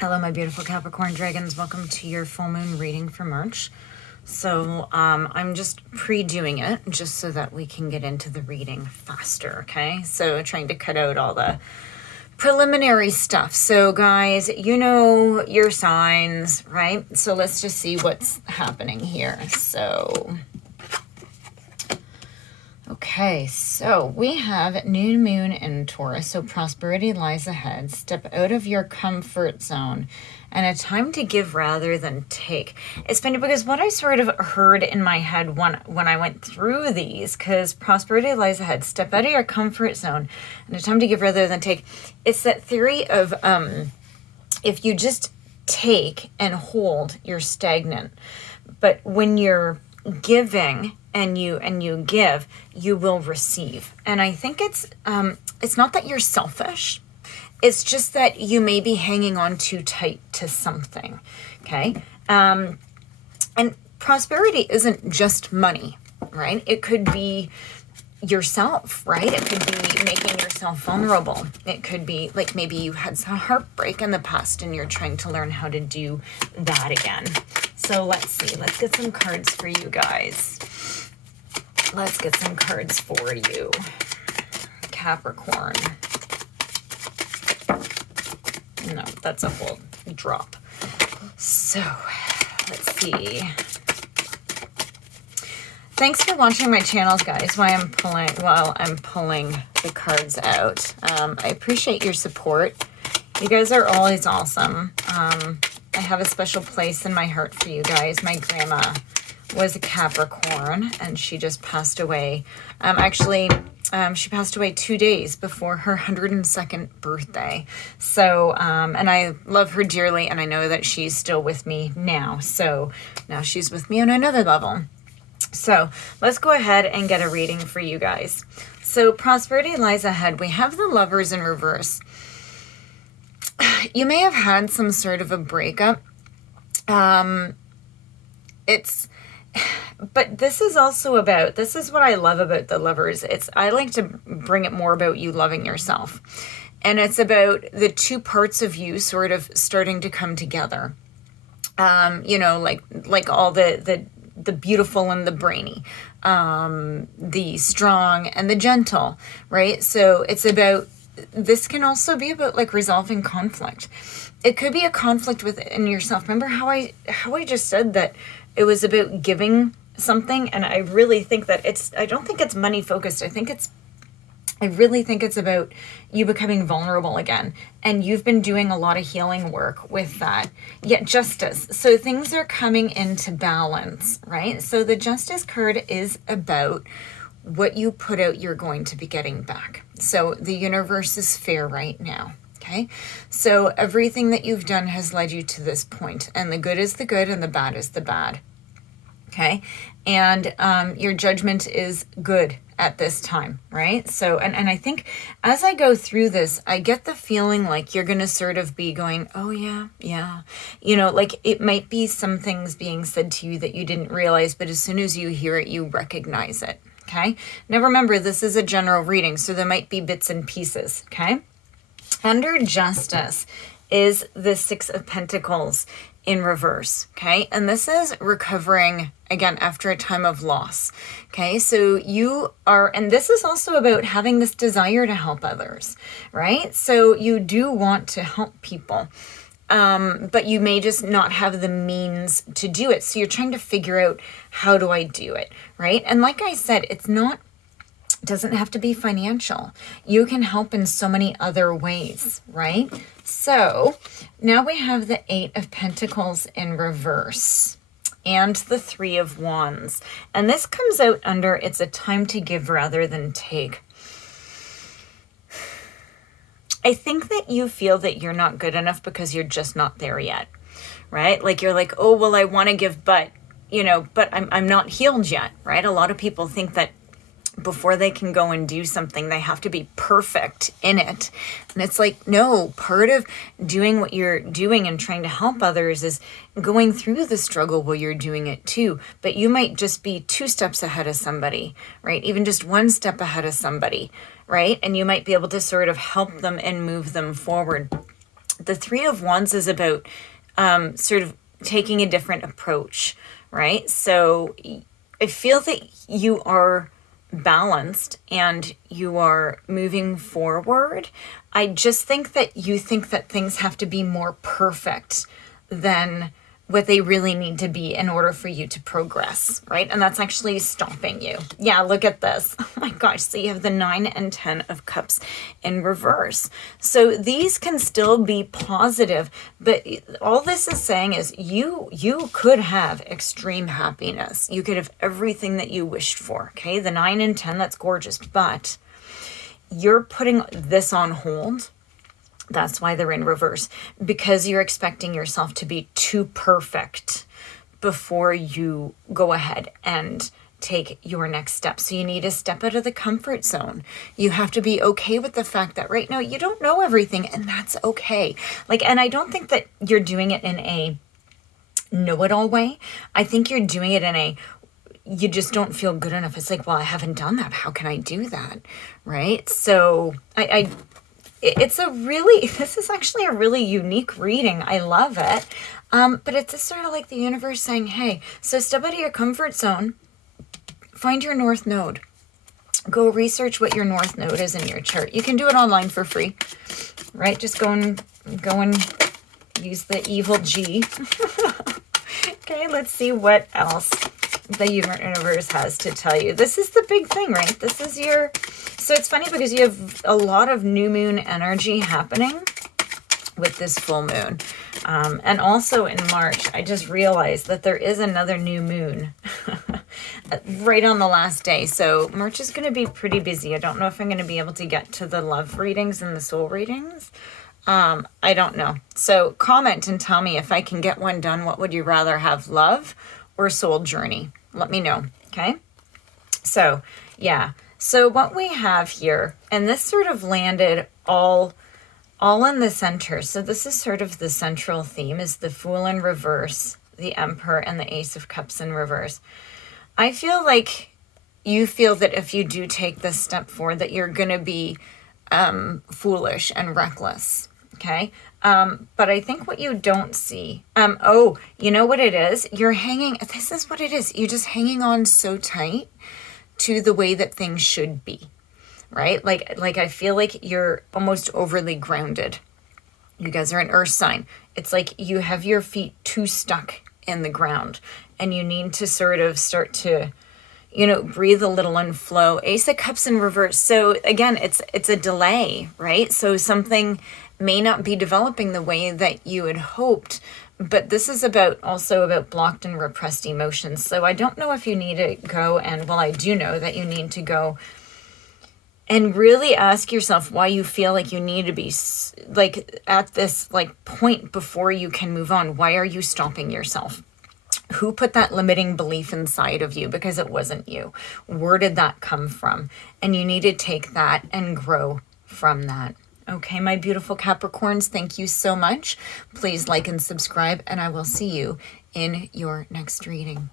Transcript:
Hello, my beautiful Capricorn dragons. Welcome to your full moon reading for March. So I'm just pre-doing it just so that we can get into the reading faster, okay? So trying to cut out all the preliminary stuff. So guys, you know your signs, right? So let's just see what's happening here. So... okay, so we have new moon in Taurus, so prosperity lies ahead. Step out of your comfort zone and a time to give rather than take. It's funny because what I sort of heard in my head when I went through these, because prosperity lies ahead, step out of your comfort zone and a time to give rather than take. It's that theory of if you just take and hold, you're stagnant. But when you're giving and you give, you will receive. And I think it's not that you're selfish, it's just that you may be hanging on too tight to something. Okay, and prosperity isn't just money, right? It could be yourself, right? It could be making yourself vulnerable. It could be like maybe you had some heartbreak in the past and you're trying to learn how to do that again. So let's see, let's get some cards for you guys. Let's get some cards for you, Capricorn. No, that's a whole drop. So let's see. Thanks for watching my channels, guys, while I'm pulling the cards out. I appreciate your support. You guys are always awesome. I have a special place in my heart for you guys. My grandma was a Capricorn, and she just passed away. She passed away 2 days before her 102nd birthday. So, and I love her dearly, and I know that she's still with me now. So now she's with me on another level. So let's go ahead and get a reading for you guys. So prosperity lies ahead. We have the Lovers in reverse. You may have had some sort of a breakup. But this is also about, this is what I love about the Lovers. I like to bring it more about you loving yourself. And it's about the two parts of you sort of starting to come together. You know, like all the beautiful and the brainy, the strong and the gentle, right? So it's about, this can also be about like resolving conflict. It could be a conflict within yourself. Remember how I just said that it was about giving something, and I really think that I don't think it's money focused. I really think it's about you becoming vulnerable again. And you've been doing a lot of healing work with that. Yet justice. So things are coming into balance, right? So the justice card is about what you put out, you're going to be getting back. So the universe is fair right now. Okay. So everything that you've done has led you to this point, and the good is the good and the bad is the bad. Okay. And your judgment is good at this time, right? So, and I think as I go through this, I get the feeling like you're going to sort of be going, oh yeah. You know, like it might be some things being said to you that you didn't realize, but as soon as you hear it, you recognize it. Okay. Now remember, this is a general reading, so there might be bits and pieces. Okay. Under justice is the Six of Pentacles in reverse, okay? And this is recovering, again, after a time of loss, okay? So you are, and this is also about having this desire to help others, right? So you do want to help people, but you may just not have the means to do it. So you're trying to figure out, how do I do it, right? And like I said, doesn't have to be financial. You can help in so many other ways, right? So now we have the Eight of Pentacles in reverse and the Three of Wands. And this comes out under, it's a time to give rather than take. I think that you feel that you're not good enough because you're just not there yet, right? Like you're like, oh, well, I want to give, but, you know, but I'm not healed yet, right? A lot of people think that before they can go and do something, they have to be perfect in it. And it's like, no, part of doing what you're doing and trying to help others is going through the struggle while you're doing it too. But you might just be 2 steps ahead of somebody, right? Even just 1 step ahead of somebody, right? And you might be able to sort of help them and move them forward. The Three of Wands is about sort of taking a different approach, right? So I feel that you are balanced and you are moving forward. I just think that you think that things have to be more perfect than what they really need to be in order for you to progress, right? And that's actually stopping you. Yeah, look at this. Oh my gosh. So you have the 9 and 10 of Cups in reverse. So these can still be positive, but all this is saying is you could have extreme happiness. You could have everything that you wished for, okay? The 9 and 10, that's gorgeous, but you're putting this on hold. That's why they're in reverse, because you're expecting yourself to be too perfect before you go ahead and take your next step. So you need to step out of the comfort zone. You have to be okay with the fact that right now you don't know everything, and that's okay. Like, and I don't think that you're doing it in a know-it-all way. I think you're doing it in a, you just don't feel good enough. It's like, well, I haven't done that. How can I do that? Right? So it's a really, this is actually a really unique reading. I love it. But it's just sort of like the universe saying, hey, so step out of your comfort zone, find your North Node. Go research what your North Node is in your chart. You can do it online for free, right? Just go and use the evil G. Okay, let's see what else the universe has to tell you. This is the big thing, right? This is your, so it's funny because you have a lot of new moon energy happening with this full moon. And also in March, I just realized that there is another new moon right on the last day. So March is going to be pretty busy. I don't know if I'm going to be able to get to the love readings and the soul readings. I don't know. So comment and tell me if I can get one done. What would you rather have, love or soul journey? Let me know. Okay. So yeah. So what we have here, and this sort of landed all in the center. So this is sort of the central theme, is the Fool in reverse, the Emperor, and the Ace of Cups in reverse. I feel like you feel that if you do take this step forward, that you're going to be foolish and reckless. Okay. But I think what you don't see, oh, you know what it is? You're hanging, this is what it is. You're just hanging on so tight to the way that things should be, right? Like I feel like you're almost overly grounded. You guys are an earth sign. It's like you have your feet too stuck in the ground and you need to sort of start to, you know, breathe a little and flow. Ace of Cups in reverse. So again, it's a delay, right? So something may not be developing the way that you had hoped, but this is also about blocked and repressed emotions. So I don't know if you need to go, and well, I do know that you need to go and really ask yourself why you feel like you need to be like at this like point before you can move on. Why are you stopping yourself? Who put that limiting belief inside of you? Because it wasn't you. Where did that come from? And you need to take that and grow from that. Okay, my beautiful Capricorns, thank you so much. Please like and subscribe, and I will see you in your next reading.